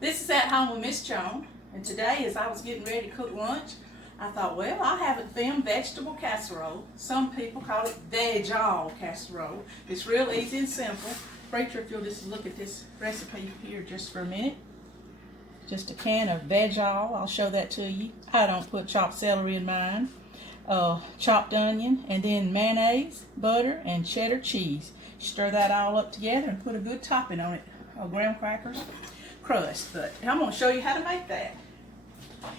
This is At Home with Miss Joan, and today as I was getting ready to cook lunch, I thought, well, I'll have it filmed vegetable casserole. Some people call it Veg-All casserole. It's real easy and simple. Preacher, if you'll just look at this recipe here just for a minute. Just a can of Veg-All, I'll show that to you. I don't put chopped celery in mine. Chopped onion, and then mayonnaise, butter, and cheddar cheese. Stir that all up together and put a good topping on it. Graham crackers, crust. But I'm going to show you how to make that.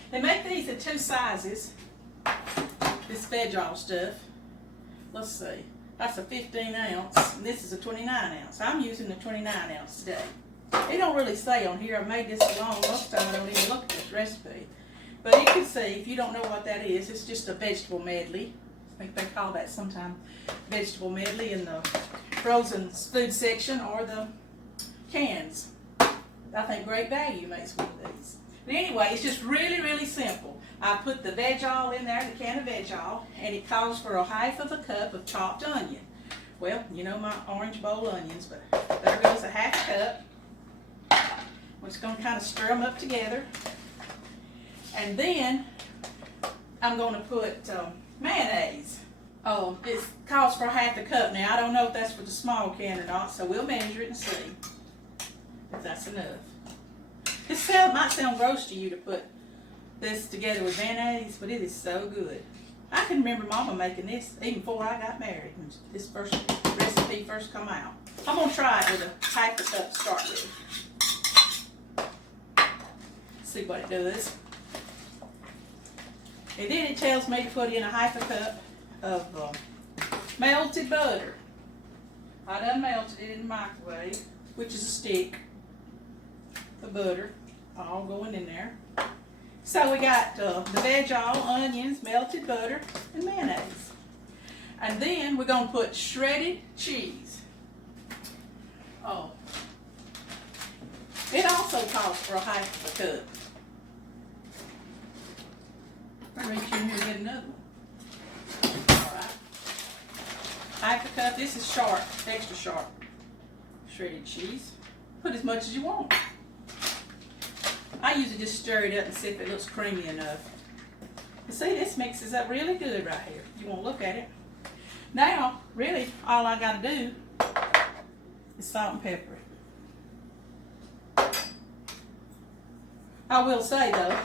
They make these in two sizes. This Veg-All stuff. Let's see. That's a 15 ounce, and this is a 29 ounce. I'm using the 29 ounce today. It don't really say on here. I made this alone. Most of the time I don't even look at this recipe. But you can see, if you don't know what that is, it's just a vegetable medley. I think they call that sometimes vegetable medley in the frozen food section or the cans. I think Great Value makes one of these. But anyway, it's just really, really simple. I put the Veg-All in there, the can of Veg-All, and it calls for a half of a cup of chopped onion. Well, you know my orange bowl onions, but there goes a half cup. We're just going to kind of stir them up together. And then I'm going to put mayonnaise. Oh, it calls for half a cup now. I don't know if that's for the small can or not, so we'll measure it and see if that's enough. This might sound gross to you to put this together with mayonnaise, but it is so good. I can remember Mama making this even before I got married, when this recipe first come out. I'm going to try it with a half a cup to start with. See what it does. And then it tells me to put in a half a cup of melted butter. I done melted it in the microwave, which is a stick of butter, all going in there. So we got the Veg-All, onions, melted butter, and mayonnaise. And then we're going to put shredded cheese. Oh, it also calls for a half of a cup. I'll reach in here and get another one. Alright. Half a cup. This is sharp, extra sharp shredded cheese. Put as much as you want. I usually just stir it up and see if it looks creamy enough. You see, this mixes up really good right here. You want to look at it. Now, really, all I got to do is salt and pepper it. I will say, though,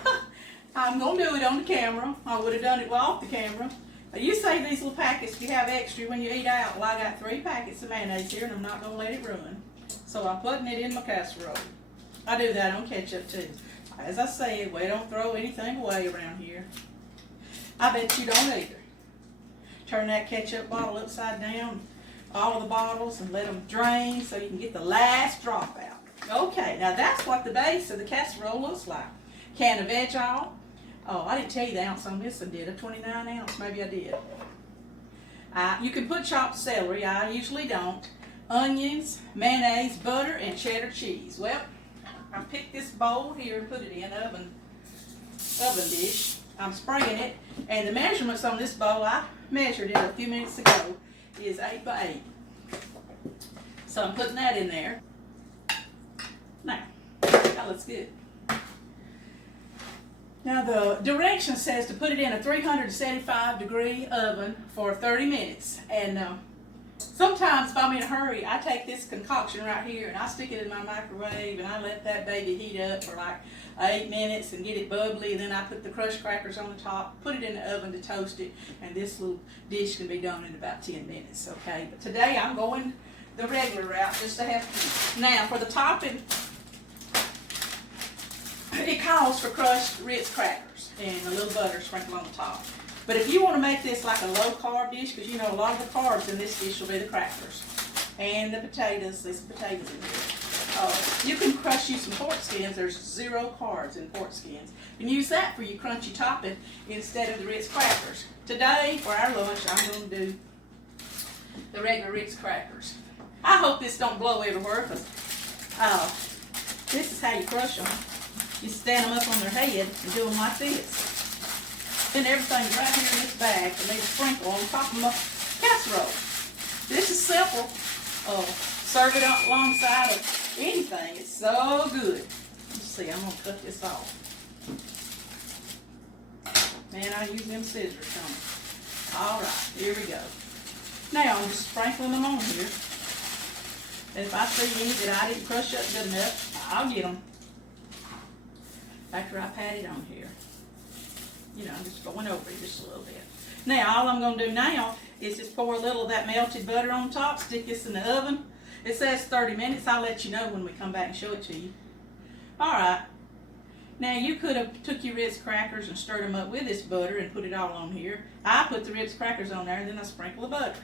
I'm going to do it on the camera. I would have done it off the camera. You save these little packets if you have extra when you eat out. Well, I got 3 packets of mayonnaise here, and I'm not going to let it ruin. So I'm putting it in my casserole. I do that on ketchup, too. As I said, we don't throw anything away around here. I bet you don't either. Turn that ketchup bottle upside down, all of the bottles, and let them drain so you can get the last drop out. Okay, now that's what the base of the casserole looks like. Can of Veg-All. Oh, I didn't tell you the ounce on this one, did I? 29 ounce, maybe I did. You can put chopped celery, I usually don't. Onions, mayonnaise, butter, and cheddar cheese. Well, I picked this bowl here and put it in oven dish. I'm spraying it, and the measurements on this bowl, I measured it a few minutes ago, is 8 by 8. So I'm putting that in there. Now, that looks good. Now the direction says to put it in a 375 degree oven for 30 minutes. And sometimes if I'm in a hurry, I take this concoction right here and I stick it in my microwave and I let that baby heat up for like 8 minutes and get it bubbly. And then I put the crushed crackers on the top, put it in the oven to toast it, and this little dish can be done in about 10 minutes, okay? But today I'm going the regular route just to have fun. Now for the topping, it calls for crushed Ritz crackers and a little butter sprinkled on the top. But if you want to make this like a low carb dish, because you know a lot of the carbs in this dish will be the crackers and the potatoes. There's potatoes in here. You can crush you some pork skins. There's 0 carbs in pork skins. You can use that for your crunchy topping instead of the Ritz crackers. Today for our lunch, I'm going to do the regular Ritz crackers. I hope this don't blow everywhere, because this is how you crush them. You stand them up on their head and do them like this. Then everything's right here in this bag for me to sprinkle on top of my casserole. This is simple. Serve it alongside of anything. It's so good. Let's see, I'm gonna cut this off. Man, I use them scissors on it. All right, here we go. Now I'm just sprinkling them on here. And if I see any that I didn't crush up good enough, I'll get them after I pat it on here. You know, I'm just going over it just a little bit. Now, all I'm going to do now is just pour a little of that melted butter on top, stick this in the oven. It says 30 minutes. I'll let you know when we come back and show it to you. All right. Now, you could have took your Ritz crackers and stirred them up with this butter and put it all on here. I put the Ritz crackers on there, and then I sprinkle the butter.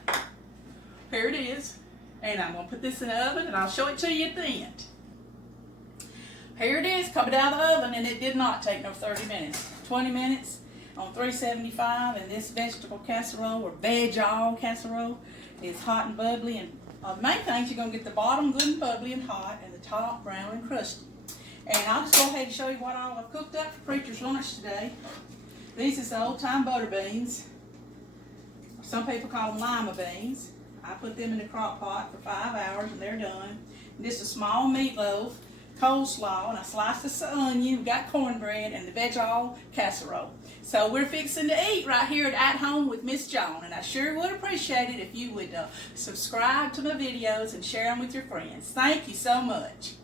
Here it is. And I'm going to put this in the oven, and I'll show it to you at the end. Here it is, coming out of the oven, and it did not take no 30 minutes. 20 minutes on 375, and this vegetable casserole, or Veg-All casserole, is hot and bubbly. And the main thing is you're going to get the bottom good and bubbly and hot, and the top brown and crusty. And I'll just go ahead and show you what all I've cooked up for Preacher's lunch today. These is the old-time butter beans. Some people call them lima beans. I put them in the crock pot for 5 hours and they're done. And this is a small meatloaf, coleslaw, and I sliced this onion, we got cornbread, and the Veg-All casserole. So we're fixing to eat right here at Home with Miss Joan, and I sure would appreciate it if you would subscribe to my videos and share them with your friends. Thank you so much.